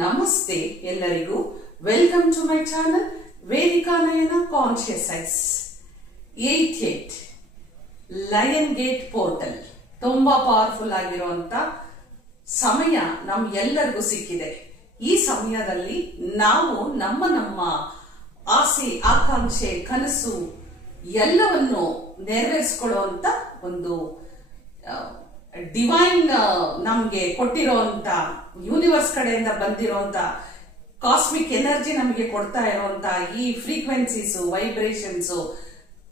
ನಮಸ್ತೆ ಎಲ್ಲರಿಗೂ welcome to my channel Vedika Nayana conscious eyes 88 lion gate portal ತುಂಬಾ ಪವರ್ಫುಲ್ ಆಗಿರುವಂತ ಸಮಯ ನಮ್ಗೆಲ್ಲರಿಗೂ ಸಿಕ್ಕಿದೆ. ಈ ಸಮಯದಲ್ಲಿ ನಾವು ನಮ್ಮ ಆಸೆ, ಆಕಾಂಕ್ಷೆ, ಕನಸು ಎಲ್ಲವನ್ನು ನೆರವೇರಿಸಿಕೊಳ್ಳುವಂತ ಒಂದು ಡಿವೈನ್ ನಮ್ಗೆ ಕೊಟ್ಟಿರುವಂತ ಯೂನಿವರ್ಸ್ ಕಡೆಯಿಂದ ಬಂದಿರುವಂತ ಕಾಸ್ಮಿಕ್ ಎನರ್ಜಿ ನಮಗೆ ಕೊಡ್ತಾ ಇರುವಂತ ಈ ಫ್ರೀಕ್ವೆನ್ಸೀಸ್, ವೈಬ್ರೇಷನ್ಸ್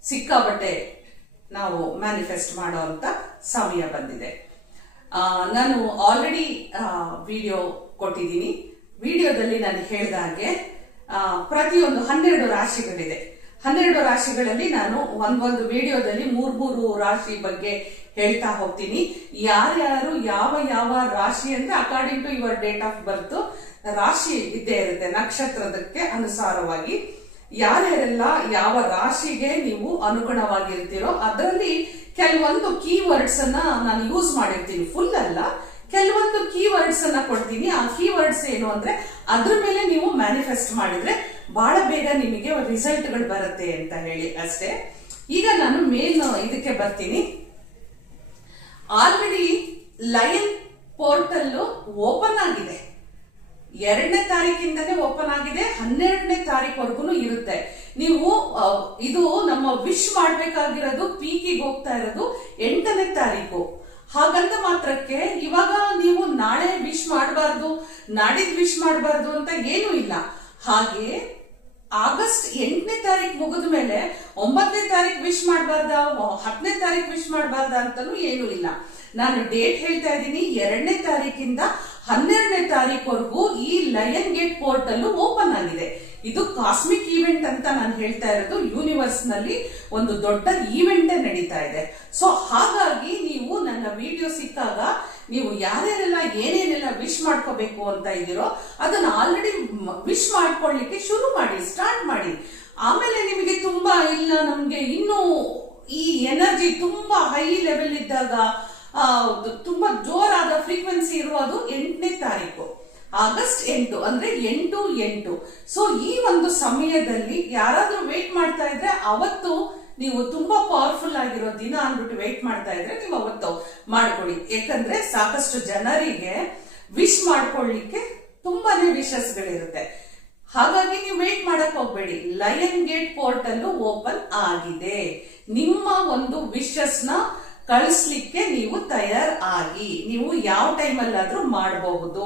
ಸಿಕ್ಕಾಬಟ್ಟೆ ನಾವು ಮ್ಯಾನಿಫೆಸ್ಟ್ ಮಾಡುವಂತ ಸಮಯ ಬಂದಿದೆ. ನಾನು ಆಲ್ರೆಡಿ ವಿಡಿಯೋ ಕೊಟ್ಟಿದ್ದೀನಿ. ವಿಡಿಯೋದಲ್ಲಿ ನಾನು ಹೇಳಿದ ಹಾಗೆ ಪ್ರತಿಯೊಂದು 12 ರಾಶಿಗಳಿದೆ. 12 ರಾಶಿಗಳಲ್ಲಿ ನಾನು ಒಂದೊಂದು ವಿಡಿಯೋದಲ್ಲಿ 3 ರಾಶಿ ಬಗ್ಗೆ ಹೇಳ್ತಾ ಹೋಗ್ತೀನಿ. ಯಾರ್ಯಾರು ಯಾವ ರಾಶಿ ಅಂದ್ರೆ according to your date of birth ರಾಶಿ ಇದ್ದೇ ಇರುತ್ತೆ. ನಕ್ಷತ್ರದಕ್ಕೆ ಅನುಸಾರವಾಗಿ ಯಾರ್ಯಾರೆಲ್ಲ ಯಾವ ರಾಶಿಗೆ ನೀವು ಅನುಗುಣವಾಗಿರ್ತೀರೋ ಅದರಲ್ಲಿ ಕೆಲವೊಂದು ಕೀವರ್ಡ್ಸ್ ಅನ್ನ ನಾನು ಯೂಸ್ ಮಾಡಿರ್ತೀನಿ. ಫುಲ್ ಅಲ್ಲ, ಕೆಲವೊಂದು ಕೀವರ್ಡ್ಸ್ ಅನ್ನ ಕೊಡ್ತೀನಿ. ಆ ಕೀವರ್ಡ್ಸ್ ಏನು ಅಂದ್ರೆ ಅದ್ರ ಮೇಲೆ ನೀವು ಮ್ಯಾನಿಫೆಸ್ಟ್ ಮಾಡಿದ್ರೆ ಬಹಳ ಬೇಗ ನಿಮಗೆ ರಿಸಲ್ಟ್ಗಳು ಬರುತ್ತೆ ಅಂತ ಹೇಳಿ ಅಷ್ಟೇ. ಈಗ ನಾನು ಮೇನ್ ಇದಕ್ಕೆ ಬರ್ತೀನಿ. ಆಲ್ರೆಡಿ ಲಯನ್ ಪೋರ್ಟಲ್ ಓಪನ್ ಆಗಿದೆ. 2ನೇ ತಾರೀಕಿಂದಲೇ ಓಪನ್ ಆಗಿದೆ. 12ನೇ ತಾರೀಕುವರೆಗೂ ಇರುತ್ತೆ. ನೀವು ಇದು ನಮ್ಮ ವಿಶ್ ಮಾಡ್ಬೇಕಾಗಿರೋದು ಪೀಕಿಗೆ ಹೋಗ್ತಾ ಇರೋದು 8ನೇ ತಾರೀಕು. ಹಾಗಂತ ಮಾತ್ರಕ್ಕೆ ಇವಾಗ ನೀವು ನಾಳೆ ವಿಶ್ ಮಾಡಬಾರ್ದು, ನಾಡಿದ್ ವಿಶ್ ಮಾಡಬಾರ್ದು ಅಂತ ಏನೂ ಇಲ್ಲ. ಹಾಗೆ ಆಗಸ್ಟ್ 8ನೇ ತಾರೀಕು ಮುಗಿದ ಮೇಲೆ 9ನೇ ತಾರೀಕು ವಿಶ್ ಮಾಡಬಾರ್ದ, 10ನೇ ತಾರೀಕು ವಿಶ್ ಮಾಡಬಾರ್ದ ಅಂತಾನು ಏನೂ ಇಲ್ಲ. ನಾನು ಡೇಟ್ ಹೇಳ್ತಾ ಇದ್ದೀನಿ. 2ನೇ ತಾರೀಕಿಂದ 12ನೇ ತಾರೀಕುವರೆಗೂ ಈ ಲಯನ್ ಗೇಟ್ ಪೋರ್ಟಲ್ ಓಪನ್ ಆಗಿದೆ. ಇದು ಕಾಸ್ಮಿಕ್ ಈವೆಂಟ್ ಅಂತ ನಾನು ಹೇಳ್ತಾ ಇರೋದು. ಯೂನಿವರ್ಸ್ ನಲ್ಲಿ ಒಂದು ದೊಡ್ಡ ಈವೆಂಟ್ ನಡೀತಾ ಇದೆ. ಸೊ ಹಾಗಾಗಿ ನೀವು ನನ್ನ ವಿಡಿಯೋ ಸಿಕ್ಕಾಗ ನೀವು ಯಾರ್ಯಾರೆಲ್ಲ ಏನೇನೆಲ್ಲ ವಿಶ್ ಮಾಡ್ಕೋಬೇಕು ಅಂತ ಇದ್ದೀರೋ ಅದನ್ನ ಆಲ್ರೆಡಿ ವಿಶ್ ಮಾಡ್ಕೊಳ್ಳಿಕ್ಕೆ ಶುರು ಮಾಡಿ, ಸ್ಟಾರ್ಟ್ ಮಾಡಿ. ಆಮೇಲೆ ನಿಮಗೆ ತುಂಬಾ ಇಲ್ಲ, ನಮ್ಗೆ ಇನ್ನೂ ಈ ಎನರ್ಜಿ ತುಂಬಾ ಹೈ ಲೆವೆಲ್ ಇದ್ದಾಗ, ತುಂಬಾ ಜೋರಾದ ಫ್ರೀಕ್ವೆನ್ಸಿ ಇರುವುದು 8ನೇ ತಾರೀಕು, ಆಗಸ್ಟ್ 8 ಅಂದ್ರೆ 8/8. ಸೊ ಈ ಒಂದು ಸಮಯದಲ್ಲಿ ಯಾರಾದ್ರೂ ವೇಟ್ ಮಾಡ್ತಾ ಇದ್ರೆ ಅವತ್ತು ನೀವು ತುಂಬಾ ಪವರ್ಫುಲ್ ಆಗಿರೋ ದಿನ ಅಂದ್ಬಿಟ್ಟು ವೇಟ್ ಮಾಡ್ತಾ ಇದ್ರೆ ನೀವು ಅವತ್ತು ಮಾಡ್ಕೊಳ್ಳಿ. ಯಾಕಂದ್ರೆ ಸಾಕಷ್ಟು ಜನರಿಗೆ ವಿಶ್ ಮಾಡ್ಕೊಳ್ಳಿಕ್ಕೆ ತುಂಬಾನೇ ವಿಶಸ್ ಗಳಿರುತ್ತೆ. ಹಾಗಾಗಿ ನೀವು ವೇಟ್ ಮಾಡಕ್ ಹೋಗ್ಬೇಡಿ. ಲಯನ್ ಗೇಟ್ ಪೋರ್ಟಲ್ ಓಪನ್ ಆಗಿದೆ. ನಿಮ್ಮ ಒಂದು ವಿಶಸ್ ನ ಕಳಿಸ್ಲಿಕ್ಕೆ ನೀವು ತಯಾರ್ ಆಗಿ, ನೀವು ಯಾವ ಟೈಮಲ್ಲಾದ್ರೂ ಮಾಡಬಹುದು.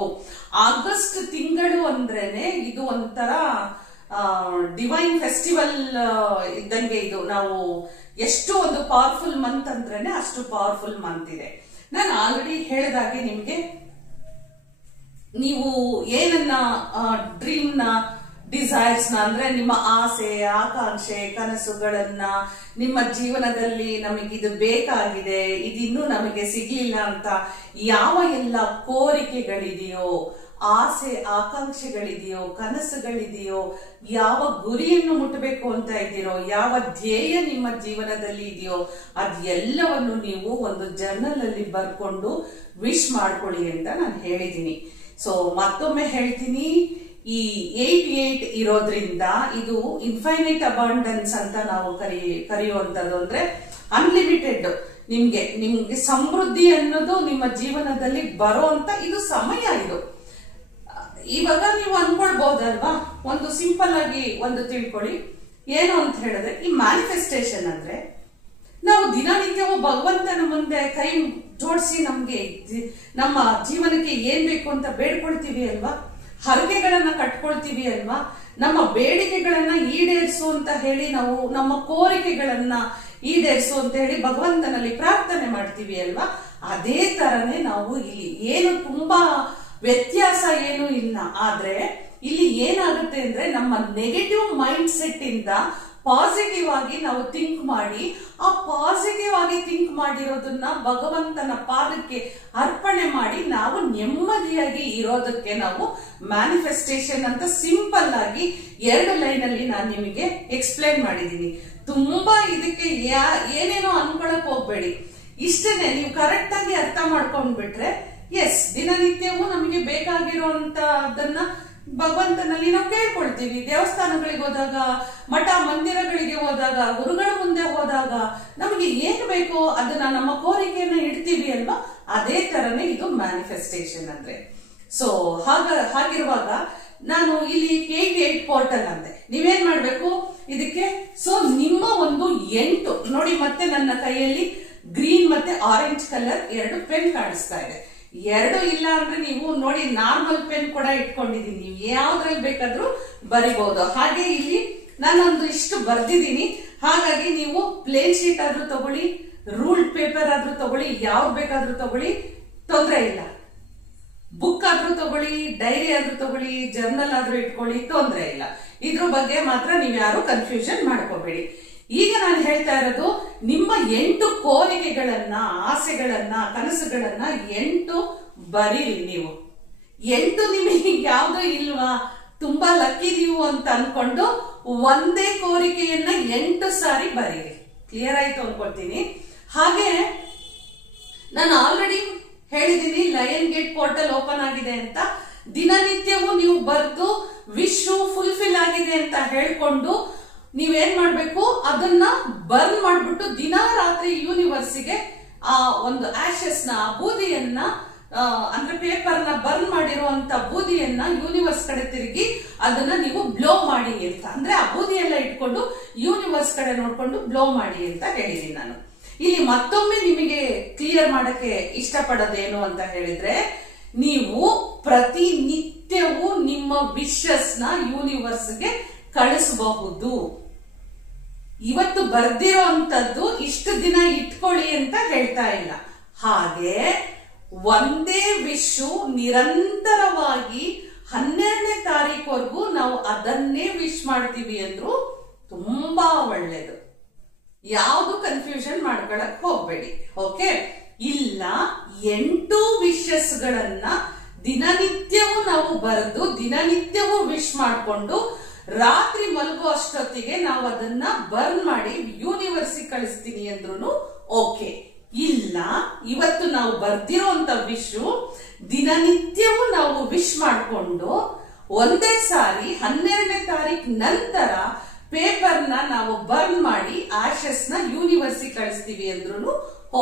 ಆಗಸ್ಟ್ ತಿಂಗಳು ಅಂದ್ರೇನೆ ಇದು ಒಂಥರ ಡಿವೈನ್ ಫೆಸ್ಟಿವಲ್ ಇದ್ದಂಗೆ. ಇದು ನಾವು ಎಷ್ಟು ಒಂದು ಪವರ್ಫುಲ್ ಮಂತ್ ಅಂದ್ರೇನೆ ಅಷ್ಟು ಪವರ್ಫುಲ್ ಮಂತ್ ಇದೆ. ನಾನು ಆಲ್ರೆಡಿ ಹೇಳಿದಾಗೆ ನಿಮ್ಗೆ ನೀವು ಏನನ್ನ ಡ್ರೀಮ್ ನ, ಡಿಸೈರ್ಸ್ ನ ಅಂದ್ರೆ ನಿಮ್ಮ ಆಸೆ, ಆಕಾಂಕ್ಷೆ, ಕನಸುಗಳನ್ನ ನಿಮ್ಮ ಜೀವನದಲ್ಲಿ ನಮಗಿದು ಬೇಕಾಗಿದೆ, ಇದಿನ್ನೂ ನಮಗೆ ಸಿಗ್ಲಿಲ್ಲ ಅಂತ ಯಾವ ಎಲ್ಲ ಕೋರಿಕೆಗಳಿದೆಯೋ, ಆಸೆ ಆಕಾಂಕ್ಷೆಗಳಿದೆಯೋ, ಕನಸುಗಳಿದೆಯೋ, ಯಾವ ಗುರಿಯನ್ನು ಮುಟ್ಟಬೇಕು ಅಂತ ಇದ್ದೀರೋ, ಯಾವ ಧ್ಯೇಯ ನಿಮ್ಮ ಜೀವನದಲ್ಲಿ ಇದೆಯೋ ಅದೆಲ್ಲವನ್ನು ನೀವು ಒಂದು ಜರ್ನಲ್ ಅಲ್ಲಿ ಬರ್ಕೊಂಡು ವಿಶ್ ಮಾಡ್ಕೊಳ್ಳಿ ಅಂತ ನಾನು ಹೇಳಿದ್ದೀನಿ. ಸೊ ಮತ್ತೊಮ್ಮೆ ಹೇಳ್ತೀನಿ, ಈ 88 ಇರೋದ್ರಿಂದ ಇದು ಇನ್ಫೈನೈಟ್ ಅಬಂಡೆನ್ಸ್ ಅಂತ ನಾವು ಕರೆಯುವಂತದ್ದು. ಅಂದ್ರೆ ಅನ್ಲಿಮಿಟೆಡ್, ನಿಮ್ಗೆ ಸಮೃದ್ಧಿ ಅನ್ನೋದು ನಿಮ್ಮ ಜೀವನದಲ್ಲಿ ಬರುವಂತ ಇದು ಸಮಯ. ಇದು ಇವಾಗ ನೀವು ಅನ್ಕೊಳ್ಬಹುದಲ್ವಾ, ಒಂದು ಸಿಂಪಲ್ ಆಗಿ ಒಂದು ತಿಳ್ಕೊಳ್ಳಿ. ಏನು ಅಂತ ಹೇಳಿದ್ರೆ, ಈ ಮ್ಯಾನಿಫೆಸ್ಟೇಷನ್ ಅಂದ್ರೆ ನಾವು ದಿನನಿತ್ಯವೂ ಭಗವಂತನ ಮುಂದೆ ಕೈ ಜೋಡಿಸಿ ನಮ್ಗೆ ನಮ್ಮ ಜೀವನಕ್ಕೆ ಏನ್ ಬೇಕು ಅಂತ ಬೇಡ್ಕೊಳ್ತೀವಿ ಅಲ್ವಾ, ಹರಕೆಗಳನ್ನ ಕಟ್ಕೊಳ್ತೀವಿ ಅಲ್ವಾ, ನಮ್ಮ ಬೇಡಿಕೆಗಳನ್ನ ಈಡೇರಿಸು ಅಂತ ಹೇಳಿ ನಾವು ನಮ್ಮ ಕೋರಿಕೆಗಳನ್ನ ಈಡೇರಿಸು ಅಂತ ಹೇಳಿ ಭಗವಂತನಲ್ಲಿ ಪ್ರಾರ್ಥನೆ ಮಾಡ್ತೀವಿ ಅಲ್ವಾ. ಅದೇ ತರನೇ ನಾವು ಇಲ್ಲಿ ಏನು ತುಂಬಾ ವ್ಯತ್ಯಾಸ ಏನೂ ಇಲ್ಲ. ಆದ್ರೆ ಇಲ್ಲಿ ಏನಾಗುತ್ತೆ ಅಂದ್ರೆ ನಮ್ಮ ನೆಗೆಟಿವ್ ಮೈಂಡ್ ಸೆಟ್ ಇಂದ ಪಾಸಿಟಿವ್ ಆಗಿ ನಾವು ಥಿಂಕ್ ಮಾಡಿ, ಆ ಪಾಸಿಟಿವ್ ಆಗಿ ಥಿಂಕ್ ಮಾಡಿರೋದನ್ನ ಭಗವಂತನ ಪಾದಕ್ಕೆ ಅರ್ಪಣೆ ಮಾಡಿ ನಾವು ನೆಮ್ಮದಿಯಾಗಿ ಇರೋದಕ್ಕೆ ನಾವು ಮ್ಯಾನಿಫೆಸ್ಟೇಷನ್ ಅಂತ ಸಿಂಪಲ್ ಆಗಿ 2 ಲೈನ್ ಅಲ್ಲಿ ನಾನು ನಿಮಗೆ ಎಕ್ಸ್ಪ್ಲೈನ್ ಮಾಡಿದ್ದೀನಿ. ತುಂಬಾ ಇದಕ್ಕೆ ಏನೇನೋ ಅನ್ಕೊಳಕ್ ಹೋಗ್ಬೇಡಿ. ಇಷ್ಟೇನೆ, ನೀವು ಕರೆಕ್ಟ್ ಆಗಿ ಅರ್ಥ ಮಾಡ್ಕೊಂಡ್ಬಿಟ್ರೆ ಎಸ್, ದಿನನಿತ್ಯವೂ ನಮಗೆ ಬೇಕಾಗಿರುವಂತದನ್ನ ಭಗವಂತನಲ್ಲಿ ನಾವು ಕೇಳ್ಕೊಳ್ತೀವಿ. ದೇವಸ್ಥಾನಗಳಿಗೆ ಹೋದಾಗ, ಮಠ ಮಂದಿರಗಳಿಗೆ ಹೋದಾಗ, ಗುರುಗಳ ಮುಂದೆ ಹೋದಾಗ ನಮಗೆ ಏನ್ ಬೇಕೋ ಅದನ್ನ ನಮ್ಮ ಕೋರಿಕೆಯನ್ನ ಇಡ್ತೀವಿ ಅಲ್ವಾ. ಅದೇ ತರನೇ ಇದು ಮ್ಯಾನಿಫೆಸ್ಟೇಷನ್ ಅಂದ್ರೆ. ಸೊ ಹಾಗಿರುವಾಗ ನಾನು ಇಲ್ಲಿ 88 ಪೋರ್ಟಲ್ ಅಂದೆ. ನೀವೇನ್ ಮಾಡ್ಬೇಕು ಇದಕ್ಕೆ? ಸೊ ನಿಮ್ಮ ಒಂದು 8 ನೋಡಿ, ಮತ್ತೆ ನನ್ನ ಕೈಯಲ್ಲಿ ಗ್ರೀನ್ ಮತ್ತೆ ಆರೆಂಜ್ ಕಲರ್ 2 ಪೆನ್ ಕಾಣಿಸ್ತಾ ಇದೆ. 2 ಇಲ್ಲ ಅಂದ್ರೆ ನೀವು ನೋಡಿ ನಾರ್ಮಲ್ ಪೆನ್ ಕೂಡ ಇಟ್ಕೊಂಡಿದೀನಿ, ನೀವು ಯಾವ್ದ್ರಲ್ಲಿ ಬೇಕಾದ್ರೂ ಬರಿಬಹುದು. ಹಾಗೆ ಇಲ್ಲಿ ನಾನೊಂದು ಇಷ್ಟು ಬರ್ದಿದ್ದೀನಿ. ಹಾಗಾಗಿ ನೀವು ಪ್ಲೇನ್ ಶೀಟ್ ಆದ್ರೂ ತಗೊಳ್ಳಿ, ರೂಲ್ಡ್ ಪೇಪರ್ ಆದ್ರೂ ತಗೊಳ್ಳಿ, ಯಾವ್ದು ಬೇಕಾದ್ರೂ ತಗೊಳ್ಳಿ, ತೊಂದರೆ ಇಲ್ಲ. ಬುಕ್ ಆದ್ರೂ ತಗೊಳ್ಳಿ, ಡೈರಿ ಆದ್ರೂ ತಗೊಳ್ಳಿ, ಜರ್ನಲ್ ಆದ್ರೂ ಇಟ್ಕೊಳ್ಳಿ, ತೊಂದರೆ ಇಲ್ಲ. ಇದ್ರ ಬಗ್ಗೆ ಮಾತ್ರ ನೀವು ಯಾರು ಕನ್ಫ್ಯೂಷನ್ ಮಾಡ್ಕೋಬೇಡಿ. ಈಗ ನಾನು ಹೇಳ್ತಾ ಇರೋದು ನಿಮ್ಮ 8 ಕೋರಿಕೆಗಳನ್ನ, ಆಸೆಗಳನ್ನ, ಕನಸುಗಳನ್ನ 8 ಬರೀರಿ. ನೀವು 8 ನಿಮಗೆ ಯಾವ್ದು ಇಲ್ವಾ, ತುಂಬಾ ಲಕ್ಕಿ ನೀವು ಅಂತ ಅನ್ಕೊಂಡು ಒಂದೇ ಕೋರಿಕೆಯನ್ನ 8 ಸಾರಿ ಬರೀರಿ. ಕ್ಲಿಯರ್ ಆಯ್ತು ಅನ್ಕೊಳ್ತೀನಿ. ಹಾಗೆ ನಾನು ಆಲ್ರೆಡಿ ಹೇಳಿದೀನಿ ಲಯನ್ ಗೇಟ್ ಪೋರ್ಟಲ್ ಓಪನ್ ಆಗಿದೆ ಅಂತ. ದಿನನಿತ್ಯವೂ ನೀವು ಬರ್ದು ವಿಶ್ ಫುಲ್ಫಿಲ್ ಆಗಿದೆ ಅಂತ ಹೇಳ್ಕೊಂಡು ನೀವೇನ್ ಮಾಡ್ಬೇಕು, ಅದನ್ನ ಬರ್ನ್ ಮಾಡ್ಬಿಟ್ಟು ದಿನ ರಾತ್ರಿ ಯೂನಿವರ್ಸಿಗೆ ಆ ಒಂದು ಆಶಸ್ ನ, ಬೂದಿಯನ್ನ, ಅಂದ್ರೆ ಪೇಪರ್ ನ ಬರ್ನ್ ಮಾಡಿರುವಂತ ಬೂದಿಯನ್ನ ಯೂನಿವರ್ಸ್ ಕಡೆ ತಿರುಗಿ ಅದನ್ನ ನೀವು ಬ್ಲೋ ಮಾಡಿ ಅಂತ, ಅಂದ್ರೆ ಆ ಬೂದಿ ಎಲ್ಲ ಇಟ್ಕೊಂಡು ಯೂನಿವರ್ಸ್ ಕಡೆ ನೋಡ್ಕೊಂಡು ಬ್ಲೋ ಮಾಡಿ ಅಂತ ಹೇಳಿದೀನಿ ನಾನು. ಇಲ್ಲಿ ಮತ್ತೊಮ್ಮೆ ನಿಮಗೆ ಕ್ಲಿಯರ್ ಮಾಡಕ್ಕೆ ಇಷ್ಟಪಡೋದೇನು ಅಂತ ಹೇಳಿದ್ರೆ, ನೀವು ಪ್ರತಿನಿತ್ಯವೂ ನಿಮ್ಮ ವಿಶಸ್ ನ ಯೂನಿವರ್ಸ್ಗೆ ಕಳಿಸಬಹುದು. ಇವತ್ತು ಬರ್ದಿರೋ ಅಂತದ್ದು ಇಷ್ಟು ದಿನ ಇಟ್ಕೊಳ್ಳಿ ಅಂತ ಹೇಳ್ತಾ ಇಲ್ಲ. ಹಾಗೆ ಒಂದೇ ವಿಶು ನಿರಂತರವಾಗಿ 12ನೇ ತಾರೀಕುವರೆಗೂ ನಾವು ಅದನ್ನೇ ವಿಶ್ ಮಾಡ್ತೀವಿ ಅಂದ್ರೂ ತುಂಬಾ ಒಳ್ಳೇದು. ಯಾವುದು ಕನ್ಫ್ಯೂಷನ್ ಮಾಡ್ಕೊಳಕ್ ಹೋಗ್ಬೇಡಿ. ಓಕೆ, ಇಲ್ಲ 8 ವಿಶಸ್ ಗಳನ್ನ ದಿನನಿತ್ಯವೂ ನಾವು ಬರೆದು ದಿನನಿತ್ಯವೂ ವಿಶ್ ಮಾಡಿಕೊಂಡು ರಾತ್ರಿ ಮಲಗೋ ಅಷ್ಟೊತ್ತಿಗೆ ನಾವು ಅದನ್ನ ಬರ್ನ್ ಮಾಡಿ ಯೂನಿವರ್ಸಿಗೆ ಕಳಿಸ್ತೀನಿ ಅಂದ್ರೂ ಓಕೆ. ಇಲ್ಲ, ಇವತ್ತು ನಾವು ಬರ್ದಿರೋಂತ ವಿಶು ದಿನನಿತ್ಯವೂ ನಾವು ವಿಶ್ ಮಾಡಿಕೊಂಡು ಒಂದೇ ಸಾರಿ 12ನೇ ತಾರೀಕು ನಂತರ ಪೇಪರ್ನ ನಾವು ಬರ್ನ್ ಮಾಡಿ ಆಶಸ್ ನ ಯೂನಿವರ್ಸಿಗೆ ಕಳಿಸ್ತೀವಿ ಅಂದ್ರೂ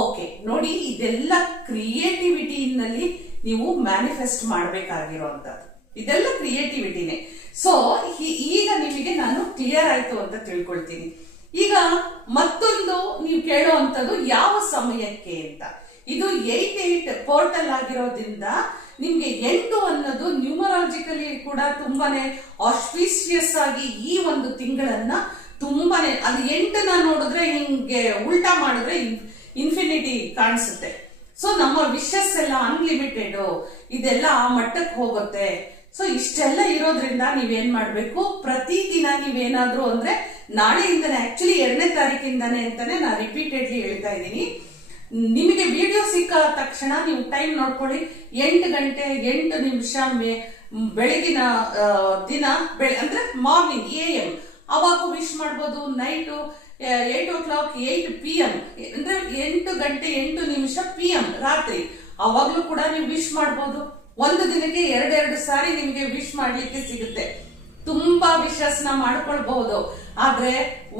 ಓಕೆ. ನೋಡಿ, ಇದೆಲ್ಲ ಕ್ರಿಯೇಟಿವಿಟಿನಲ್ಲಿ ನೀವು ಮ್ಯಾನಿಫೆಸ್ಟ್ ಮಾಡಬೇಕಾಗಿರುವಂತದ್ದು. ಇದೆಲ್ಲ ಕ್ರಿಯೇಟಿವಿಟಿನೇ. ಸೊ ಈಗ ನಿಮಗೆ ನಾನು ಕ್ಲಿಯರ್ ಆಯ್ತು ಅಂತ ತಿಳ್ಕೊಳ್ತೀನಿ. ಈಗ ಮತ್ತೊಂದು ನೀವು ಕೇಳುವಂತದ್ದು ಯಾವ ಸಮಯಕ್ಕೆ ಅಂತ. ಇದು 88 ಪೋರ್ಟಲ್ ಆಗಿರೋದ್ರಿಂದ ನಿಮ್ಗೆ 8 ಅನ್ನೋದು ನ್ಯೂಮರಾಲಜಿಕಲಿ ಕೂಡ ತುಂಬಾನೇ ಆಸ್ಪಿಷಿಯಸ್ ಆಗಿ ಈ ಒಂದು ತಿಂಗಳನ್ನ ತುಂಬಾನೇ, ಅದು 8ನ ನೋಡಿದ್ರೆ ಹಿಂಗೆ ಉಲ್ಟಾ ಮಾಡಿದ್ರೆ ಇನ್ಫಿನಿಟಿ ಕಾಣಿಸುತ್ತೆ. ಸೊ ನಮ್ಮ ವಿಶಸ್ ಎಲ್ಲ ಅನ್ಲಿಮಿಟೆಡ್, ಇದೆಲ್ಲ ಆ ಮಟ್ಟಕ್ಕೆ ಹೋಗುತ್ತೆ. ಸೊ ಇಷ್ಟೆಲ್ಲ ಇರೋದ್ರಿಂದ ನೀವೇನ್ ಮಾಡ್ಬೇಕು, ಪ್ರತಿದಿನ ನೀವೇನಾದ್ರೂ ಅಂದ್ರೆ ನಾಳೆಯಿಂದನೇ, ಆಕ್ಚುಲಿ 2ನೇ ತಾರೀಕಿಂದಾನೆ ಅಂತಾನೆ ನಾನು ರಿಪೀಟೆಡ್ಲಿ ಹೇಳ್ತಾ ಇದ್ದೀನಿ. ನಿಮಗೆ ವಿಡಿಯೋ ಸಿಕ್ಕ ತಕ್ಷಣ ನೀವು ಟೈಮ್ ನೋಡ್ಕೊಳ್ಳಿ, 8 ಗಂಟೆ 8 ನಿಮಿಷ ಬೆಳಗಿನ ದಿನ ಅಂದ್ರೆ ಮಾರ್ನಿಂಗ್ AM ಅವಾಗ ವಿಶ್ ಮಾಡ್ಬೋದು. ನೈಟು 8 o'clock 8 PM ಅಂದ್ರೆ 8 ಗಂಟೆ 8 ನಿಮಿಷ PM ರಾತ್ರಿ, ಅವಾಗ್ಲೂ ಕೂಡ ನೀವು ವಿಶ್ ಮಾಡ್ಬೋದು. ಒಂದು ದಿನಕ್ಕೆ 2 ಸಾರಿ ನಿಮಗೆ ವಿಶ್ ಮಾಡ್ಲಿಕ್ಕೆ ಸಿಗುತ್ತೆ. ತುಂಬಾ ವಿಶಸ್ ನ ಮಾಡ್ಕೊಳ್ಬಹುದು. ಆದ್ರೆ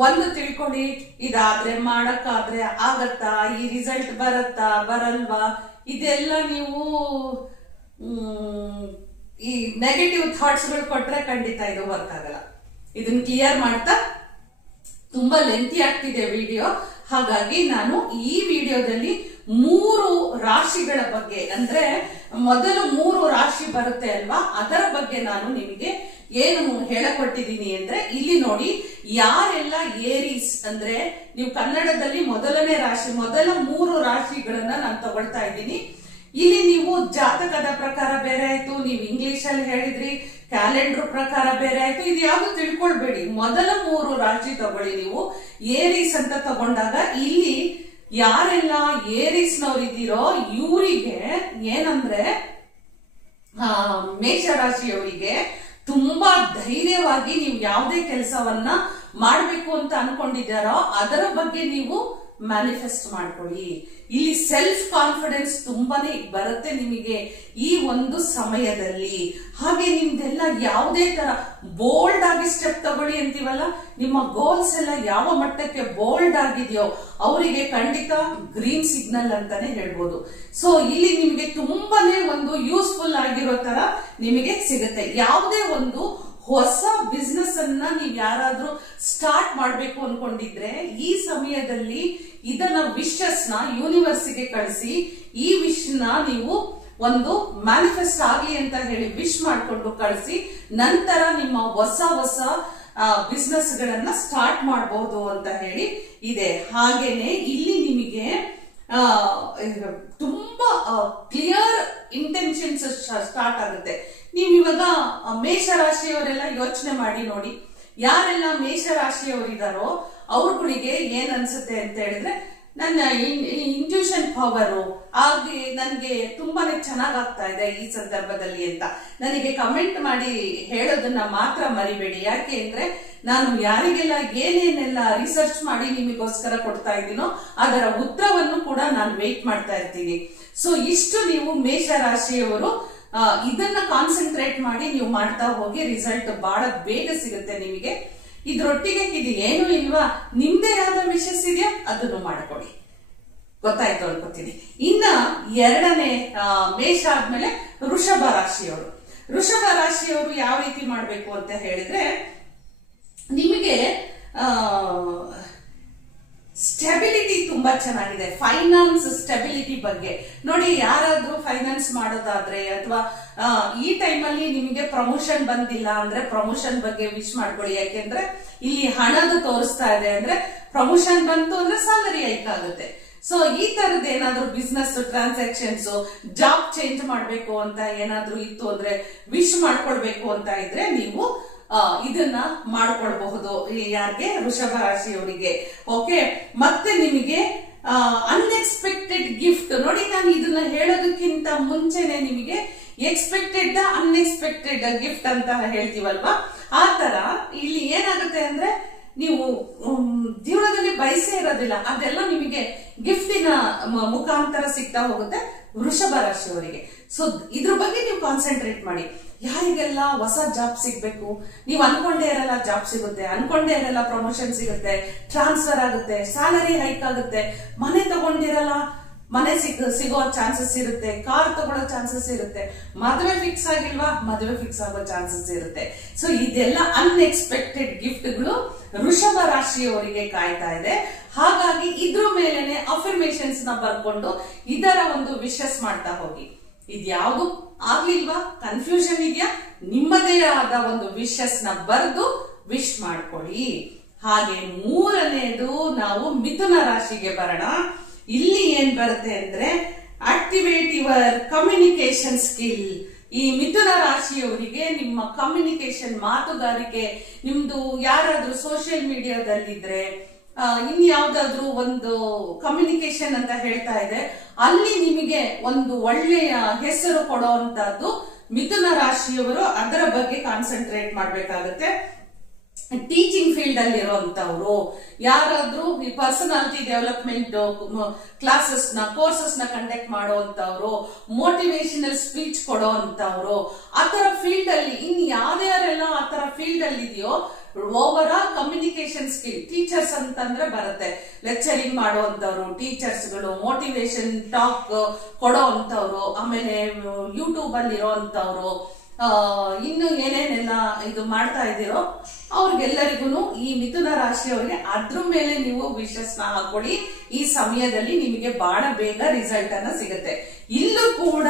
ಒಂದು ತಿಳ್ಕೊಳ್ಳಿ, ಇದಾದ್ರೆ ಮಾಡಕ್ಕಾದ್ರೆ ಆಗತ್ತಾ, ಈ ರಿಸಲ್ಟ್ ಬರತ್ತಾ ಬರಲ್ವಾ, ಇದೆಲ್ಲ ನೀವು ಈ ನೆಗೆಟಿವ್ ಥಾಟ್ಸ್ ಗಳು ಕೊಟ್ರೆ ಖಂಡಿತ ಇದು ವರ್ಕ್ ಆಗಲ್ಲ. ಇದನ್ನ ಕ್ಲಿಯರ್ ಮಾಡ್ತಾ ತುಂಬಾ ಲೆಂತಿ ಆಗ್ತಿದೆ ವಿಡಿಯೋ. ಹಾಗಾಗಿ ನಾನು ಈ ವಿಡಿಯೋದಲ್ಲಿ 3 ರಾಶಿಗಳ ಬಗ್ಗೆ, ಅಂದ್ರೆ ಮೊದಲು 3 ರಾಶಿ ಬರುತ್ತೆ ಅಲ್ವಾ, ಅದರ ಬಗ್ಗೆ ನಾನು ನಿಮಗೆ ಏನು ಹೇಳಕೊಟ್ಟಿದ್ದೀನಿ ಅಂದ್ರೆ, ಇಲ್ಲಿ ನೋಡಿ, ಯಾರೆಲ್ಲ ಏರೀಸ್ ಅಂದ್ರೆ ನೀವು ಕನ್ನಡದಲ್ಲಿ ಮೊದಲನೇ ರಾಶಿ, ಮೊದಲ 3 ರಾಶಿಗಳನ್ನ ನಾನು ತಗೊಳ್ತಾ ಇದ್ದೀನಿ. ಇಲ್ಲಿ ನೀವು ಜಾತಕದ ಪ್ರಕಾರ ಬೇರೆ ಆಯ್ತು, ನೀವು ಇಂಗ್ಲಿಷ್ ಅಲ್ಲಿ ಹೇಳಿದ್ರಿ, ಕ್ಯಾಲೆಂಡರ್ ಪ್ರಕಾರ ಬೇರೆ ಆಯ್ತು, ಇದು ಯಾವ್ದು ತಿಳ್ಕೊಳ್ಬೇಡಿ. ಮೊದಲ 3 ರಾಶಿ ತಗೊಳ್ಳಿ ನೀವು. ಏರೀಸ್ ಅಂತ ತಗೊಂಡಾಗ ಇಲ್ಲಿ ಯಾರೆಲ್ಲ ಏರೀಸ್ನವರಿದ್ದೀರೋ ಇವರಿಗೆ ಏನಂದ್ರೆ, ಮೇಷರಾಶಿಯವರಿಗೆ ತುಂಬಾ ಧೈರ್ಯವಾಗಿ ನೀವು ಯಾವುದೇ ಕೆಲಸವನ್ನ ಮಾಡಬೇಕು ಅಂತ ಅನ್ಕೊಂಡಿದ್ದಾರೋ ಅದರ ಬಗ್ಗೆ ನೀವು ಮ್ಯಾನಿಫೆಸ್ಟ್ ಮಾಡ್ಕೊಳ್ಳಿ. ಇಲ್ಲಿ ಸೆಲ್ಫ್ ಕಾನ್ಫಿಡೆನ್ಸ್ ತುಂಬಾನೇ ಬರುತ್ತೆ ನಿಮಗೆ ಈ ಒಂದು ಸಮಯದಲ್ಲಿ. ಹಾಗೆ ನಿಮ್ದೆಲ್ಲ ಯಾವುದೇ ತರ ಬೋಲ್ಡ್ ಆಗಿ ಸ್ಟೆಪ್ ತಗೊಳ್ಳಿ ಅಂತೀವಲ್ಲ, ನಿಮ್ಮ ಗೋಲ್ಸ್ ಎಲ್ಲ ಯಾವ ಮಟ್ಟಕ್ಕೆ ಬೋಲ್ಡ್ ಆಗಿದೆಯೋ ಅವರಿಗೆ ಖಂಡಿತ ಗ್ರೀನ್ ಸಿಗ್ನಲ್ ಅಂತಾನೆ ಹೇಳ್ಬೋದು. ಸೊ ಇಲ್ಲಿ ನಿಮಗೆ ತುಂಬಾನೇ ಒಂದು ಯೂಸ್ಫುಲ್ ಆಗಿರೋ ತರ ನಿಮಗೆ ಸಿಗುತ್ತೆ. ಯಾವುದೇ ಒಂದು ಹೊಸ ಬಿಸ್ನೆಸ್ ಅನ್ನ ನೀವು ಯಾರಾದ್ರೂ ಸ್ಟಾರ್ಟ್ ಮಾಡ್ಬೇಕು ಅನ್ಕೊಂಡಿದ್ರೆ ಈ ಸಮಯದಲ್ಲಿ ಇದನ್ನ ವಿಶಸ್ ನ ಯೂನಿವರ್ಸಿಗೆ ಕಳಿಸಿ ಈ ವಿಶ್ ನ ನೀವು ಒಂದು ಮ್ಯಾನಿಫೆಸ್ಟ್ ಆಗ್ಲಿ ಅಂತ ಹೇಳಿ ವಿಶ್ ಮಾಡ್ಕೊಂಡು ಕಳಿಸಿ, ನಂತರ ನಿಮ್ಮ ಹೊಸ ಹೊಸ ಬಿಸ್ನೆಸ್ ಗಳನ್ನ ಸ್ಟಾರ್ಟ್ ಮಾಡಬಹುದು ಅಂತ ಹೇಳಿ ಇದೆ. ಹಾಗೇನೆ ಇಲ್ಲಿ ನಿಮಗೆ ತುಂಬಾ ಕ್ಲಿಯರ್ ಇಂಟೆನ್ಷನ್ಸ್ ಸ್ಟಾರ್ಟ್ ಆಗುತ್ತೆ. ನೀವು ಇವಾಗ ಮೇಷರಾಶಿಯವರೆಲ್ಲ ಯೋಚನೆ ಮಾಡಿ ನೋಡಿ, ಯಾರೆಲ್ಲ ಮೇಷರಾಶಿಯವರಿದಾರೋ ಅವ್ರಗಳಿಗೆ ಏನ್ ಅನ್ಸುತ್ತೆ ಅಂತ ಹೇಳಿದ್ರೆ, ನನ್ನ ಇಂಟ್ಯೂಷನ್ ಪವರ್ ಹಾಗೆ ನನಗೆ ತುಂಬಾನೇ ಚೆನ್ನಾಗಾಗ್ತಾ ಇದೆ ಈ ಸಂದರ್ಭದಲ್ಲಿ ಅಂತ ನನಗೆ ಕಮೆಂಟ್ ಮಾಡಿ ಹೇಳೋದನ್ನ ಮಾತ್ರ ಮರಿಬೇಡಿ. ಯಾಕೆ ಅಂದ್ರೆ ನಾನು ಯಾರಿಗೆಲ್ಲ ಏನೇನೆಲ್ಲ ರಿಸರ್ಚ್ ಮಾಡಿ ನಿಮಗೋಸ್ಕರ ಕೊಡ್ತಾ ಇದ್ದೀನೋ ಅದರ ಉತ್ತರವನ್ನು ಕೂಡ ನಾನು ವೇಟ್ ಮಾಡ್ತಾ ಇರ್ತೀನಿ. ಸೊ ಇಷ್ಟು ನೀವು ಮೇಷರಾಶಿಯವರು ಇದನ್ನ ಕಾನ್ಸಂಟ್ರೇಟ್ ಮಾಡಿ ನೀವು ಮಾಡ್ತಾ ಹೋಗಿ, ರಿಸಲ್ಟ್ ಬಹಳ ಬೇಗ ಸಿಗುತ್ತೆ ನಿಮಗೆ. ಇದ್ರೊಟ್ಟಿಗೆ ಇದು ಏನು ಇಲ್ವಾ, ನಿಮ್ದೇ ಯಾವ್ದು ವಿಶಸ್ ಇದೆಯಾ ಅದನ್ನು ಮಾಡ್ಕೊಡಿ. ಗೊತ್ತಾಯ್ತು ಅನ್ಕೋತೀನಿ. ಇನ್ನ ಎರಡನೇ ಮೇಷ ಆದ್ಮೇಲೆ ವೃಷಭ ರಾಶಿಯವರು. ವೃಷಭ ರಾಶಿಯವರು ಯಾವ ರೀತಿ ಮಾಡ್ಬೇಕು ಅಂತ ಹೇಳಿದ್ರೆ, ನಿಮಗೆ ಸ್ಟೆಬಿಲಿಟಿ ತುಂಬಾ ಚೆನ್ನಾಗಿದೆ. ಫೈನಾನ್ಸ್ ಸ್ಟೆಬಿಲಿಟಿ ಬಗ್ಗೆ ನೋಡಿ, ಯಾರಾದ್ರೂ ಫೈನಾನ್ಸ್ ಮಾಡೋದಾದ್ರೆ ಅಥವಾ ಈ ಟೈಮಲ್ಲಿ ನಿಮಗೆ ಪ್ರಮೋಷನ್ ಬಂದಿಲ್ಲ ಅಂದ್ರೆ ಪ್ರಮೋಷನ್ ಬಗ್ಗೆ ವಿಶ್ ಮಾಡ್ಕೊಳ್ಳಿ. ಯಾಕೆಂದ್ರೆ ಇಲ್ಲಿ ಹಣದ ತೋರಿಸ್ತಾ ಇದೆ ಅಂದ್ರೆ ಪ್ರಮೋಷನ್ ಬಂತು ಅಂದ್ರೆ ಸ್ಯಾಲರಿ ಹೈಕ್ ಆಗುತ್ತೆ. ಸೊ ಈ ತರದ ಏನಾದ್ರೂ ಬಿಸ್ನೆಸ್ ಟ್ರಾನ್ಸಾಕ್ಷನ್ಸ್, ಜಾಬ್ ಚೇಂಜ್ ಮಾಡ್ಬೇಕು ಅಂತ ಏನಾದ್ರೂ ಇತ್ತು ಅಂದ್ರೆ ವಿಶ್ ಮಾಡ್ಕೊಳ್ಬೇಕು ಅಂತ ಇದ್ರೆ ನೀವು ಇದನ್ನ ಮಾಡ್ಕೊಳ್ಬಹುದು. ಯಾರಿಗೆ? ವೃಷಭ ರಾಶಿಯವರಿಗೆ. ಓಕೆ, ಮತ್ತೆ ನಿಮಗೆ ಅನ್ಎಕ್ಸ್ಪೆಕ್ಟೆಡ್ ಗಿಫ್ಟ್ ನೋಡಿ, ನಾನು ಇದನ್ನ ಹೇಳೋದಕ್ಕಿಂತ ಮುಂಚೆನೆ ನಿಮಗೆ ಎಕ್ಸ್ಪೆಕ್ಟೆಡ್ ಅನ್ಎಕ್ಸ್ಪೆಕ್ಟೆಡ್ ಗಿಫ್ಟ್ ಅಂತ ಹೇಳ್ತೀವಲ್ವಾ, ಆ ತರ ಇಲ್ಲಿ ಏನಾಗುತ್ತೆ ಅಂದ್ರೆ ನೀವು ಜೀವನದಲ್ಲಿ ಬಯಸೇ ಇರೋದಿಲ್ಲ, ಅದೆಲ್ಲ ನಿಮಗೆ ಗಿಫ್ಟಿನ ಮುಖಾಂತರ ಸಿಗ್ತಾ ಹೋಗುತ್ತೆ ವೃಷಭ ರಾಶಿಯವರಿಗೆ. ಸೊ ಇದ್ರ ಬಗ್ಗೆ ನೀವು ಕಾನ್ಸಂಟ್ರೇಟ್ ಮಾಡಿ. ಯಾರಿಗೆಲ್ಲ ಹೊಸ ಜಾಬ್ ಸಿಗ್ಬೇಕು, ನೀವು ಅನ್ಕೊಂಡೇ ಇರಲ್ಲ ಜಾಬ್ ಸಿಗುತ್ತೆ, ಅನ್ಕೊಂಡೇ ಇರಲ್ಲ ಪ್ರಮೋಷನ್ ಸಿಗುತ್ತೆ, ಟ್ರಾನ್ಸ್ಫರ್ ಆಗುತ್ತೆ, ಸ್ಯಾಲರಿ ಹೈಕ್ ಆಗುತ್ತೆ, ಮನೆ ತಗೊಂಡಿರಲ್ಲ ಮನೆ ಸಿಗೋ ಚಾನ್ಸಸ್ ಇರುತ್ತೆ, ಕಾರ್ ತಗೊಳ್ಳೋ ಚಾನ್ಸಸ್ ಇರುತ್ತೆ, ಮದುವೆ ಫಿಕ್ಸ್ ಆಗಿಲ್ವಾ ಮದುವೆ ಫಿಕ್ಸ್ ಆಗೋ ಚಾನ್ಸಸ್ ಇರುತ್ತೆ. ಸೊ ಇದೆಲ್ಲ ಅನ್ಎಕ್ಸ್ಪೆಕ್ಟೆಡ್ ಗಿಫ್ಟ್ಗಳು ವೃಷಭ ರಾಶಿಯವರಿಗೆ ಕಾಯ್ತಾ ಇದೆ. ಹಾಗಾಗಿ ಇದ್ರ ಮೇಲೆನೆ ಅಫರ್ಮೇಷನ್ಸ್ ನ ಬರ್ಕೊಂಡು ಇದರ ಒಂದು ವಿಶಸ್ ಮಾಡ್ತಾ ಹೋಗಿ. ಇದ್ಯಾವುದು ಆಗ್ಲಿಲ್ವಾ, ಕನ್ಫ್ಯೂಷನ್ ಇದೆಯಾ, ನಿಮ್ಮದೇ ಆದ ಒಂದು ವಿಶಸ್ ನ ಬರೆದು ವಿಶ್ ಮಾಡ್ಕೊಳ್ಳಿ. ಹಾಗೆ ಮೂರನೇದು ನಾವು ಮಿಥುನ ರಾಶಿಗೆ ಬರೋಣ. ಇಲ್ಲಿ ಏನ್ ಬರುತ್ತೆ ಅಂದ್ರೆ ಆಕ್ಟಿವೇಟ್ ಯುವರ್ ಕಮ್ಯುನಿಕೇಶನ್ ಸ್ಕಿಲ್. ಈ ಮಿಥುನ ರಾಶಿಯವರಿಗೆ ನಿಮ್ಮ ಕಮ್ಯುನಿಕೇಶನ್, ಮಾತುಗಾರಿಕೆ, ನಿಮ್ದು ಯಾರಾದ್ರೂ ಸೋಷಿಯಲ್ ಮೀಡಿಯಾದಲ್ಲಿದ್ರೆ ಇನ್ಯಾವುದಾದ್ರೂ ಒಂದು ಕಮ್ಯುನಿಕೇಶನ್ ಅಂತ ಹೇಳ್ತಾ ಇದೆ, ಅಲ್ಲಿ ನಿಮಗೆ ಒಂದು ಒಳ್ಳೆಯ ಹೆಸರು ಕೊಡುವಂತದ್ದು ಮಿಥುನ ರಾಶಿಯವರು ಅದರ ಬಗ್ಗೆ ಕಾನ್ಸಂಟ್ರೇಟ್ ಮಾಡ್ಬೇಕಾಗತ್ತೆ. ಟೀಚಿಂಗ್ ಫೀಲ್ಡ್ ಅಲ್ಲಿ ಇರುವಂತವ್ರು, ಯಾರಾದ್ರೂ ಈ ಪರ್ಸನಾಲಿಟಿ ಡೆವಲಪ್ಮೆಂಟ್ ಕ್ಲಾಸಸ್ ನ ಕೋರ್ಸಸ್ ನ ಕಂಡಕ್ಟ್ ಮಾಡುವಂತವ್ರು, ಮೋಟಿವೇಶನಲ್ ಸ್ಪೀಚ್ ಕೊಡುವಂತವ್ರು, ಆತರ ಫೀಲ್ಡ್ ಅಲ್ಲಿ ಇನ್ ಯಾರ್ಯಾರೆಲ್ಲ ಆತರ ಫೀಲ್ಡ್ ಅಲ್ಲಿ ಇದೆಯೋ over all communication skill, teachers ಅಂತಂದ್ರೆ ಬರುತ್ತೆ, ಲೆಕ್ಚರಿಂಗ್ ಮಾಡುವಂತವ್ರು, ಟೀಚರ್ಸ್ಗಳು, ಮೋಟಿವೇಶನ್ ಟಾಕ್ ಕೊಡೋವಂತವ್ರು, ಆಮೇಲೆ ಯೂಟ್ಯೂಬ್ ಅಲ್ಲಿ ಇರೋಂತವ್ರು, ಇನ್ನು ಏನೇನೆಲ್ಲ ಇದು ಮಾಡ್ತಾ ಇದ್ದೀರೋ ಅವ್ರಿಗೆಲ್ಲರಿಗೂ ಈ ಮಿಥುನ ರಾಶಿಯವರಿಗೆ ಅದ್ರ ಮೇಲೆ ನೀವು ವಿಶಸ್ ನ ಹಾಕೊಳ್ಳಿ. ಈ ಸಮಯದಲ್ಲಿ ನಿಮಗೆ ಬಹಳ ಬೇಗ ರಿಸಲ್ಟ್ ಅನ್ನ ಸಿಗುತ್ತೆ. ಇಲ್ಲೂ ಕೂಡ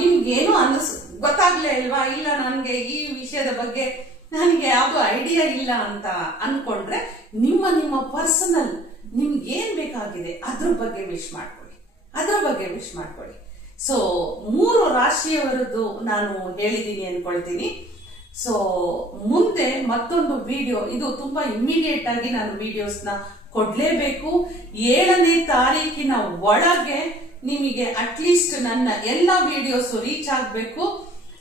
ನಿಮ್ಗೇನು ಗೊತ್ತಾಗ್ಲೇ ಇಲ್ವಾ, ಇಲ್ಲ ನನ್ಗೆ ಈ ವಿಷಯದ ಬಗ್ಗೆ ನನಗೆ ಯಾವ್ದು ಐಡಿಯಾ ಇಲ್ಲ ಅಂತ ಅನ್ಕೊಂಡ್ರೆ ನಿಮ್ಮ ಪರ್ಸನಲ್ ನಿಮ್ಗೆ ಏನ್ ಬೇಕಾಗಿದೆ ಅದ್ರ ಬಗ್ಗೆ ವಿಶ್ ಮಾಡ್ಕೊಳ್ಳಿ. ಸೊ 3 ರಾಶಿಯವರದ್ದು ನಾನು ಹೇಳಿದೀನಿ ಅನ್ಕೊಳ್ತೀನಿ. ಸೊ ಮುಂದೆ ಮತ್ತೊಂದು ವಿಡಿಯೋ, ಇದು ತುಂಬಾ ಇಮಿಡಿಯೇಟ್ ಆಗಿ ನಾನು ವಿಡಿಯೋಸ್ ನ ಕೊಡ್ಲೇಬೇಕು. 7ನೇ ತಾರೀಕಿನ ಒಳಗೆ ನಿಮಗೆ ಅಟ್ಲೀಸ್ಟ್ ನನ್ನ ಎಲ್ಲಾ ವಿಡಿಯೋಸ್ ರೀಚ್ ಆಗ್ಬೇಕು.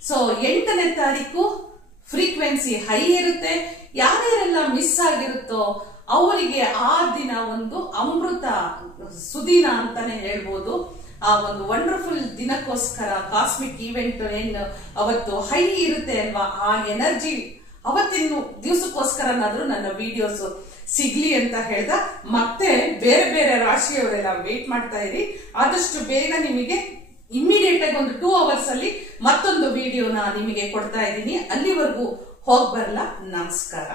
ಸೊ 8ನೇ ತಾರೀಕು ಫ್ರೀಕ್ವೆನ್ಸಿ ಹೈ ಇರುತ್ತೆ. ಯಾರ್ಯಾರೆಲ್ಲ ಮಿಸ್ ಆಗಿರುತ್ತೋ ಅವರಿಗೆ ಆ ದಿನ ಒಂದು ಅಮೃತ ಸುದಿನ ಅಂತಾನೆ ಹೇಳ್ಬೋದು. ಆ ಒಂದು ವಂಡರ್ಫುಲ್ ದಿನಕ್ಕೋಸ್ಕರ ಕಾಸ್ಮಿಕ್ ಈವೆಂಟ್ ಏನು ಅವತ್ತು ಹೈ ಇರುತ್ತೆ ಅಲ್ವಾ, ಆ ಎನರ್ಜಿ ಅವತ್ತಿನ ದಿವಸಕ್ಕೋಸ್ಕರನಾದ್ರೂ ನನ್ನ ವಿಡಿಯೋಸ್ ಸಿಗ್ಲಿ ಅಂತ ಹೇಳ್ದ. ಮತ್ತೆ ಬೇರೆ ಬೇರೆ ರಾಶಿಯವರೆಲ್ಲ ವೇಟ್ ಮಾಡ್ತಾ ಇರಿ. ಆದಷ್ಟು ಬೇಗ ನಿಮಗೆ ಇಮ್ಮಿಡಿಯೇಟ್ ಆಗಿ ಒಂದು 2 hours ಅಲ್ಲಿ ಮತ್ತೊಂದು ವಿಡಿಯೋನ ನಿಮಗೆ ಕೊಡ್ತಾ ಇದ್ದೀನಿ. ಅಲ್ಲಿವರೆಗೂ ಹೋಗ್ಬರಲ್ಲ. ನಮಸ್ಕಾರ.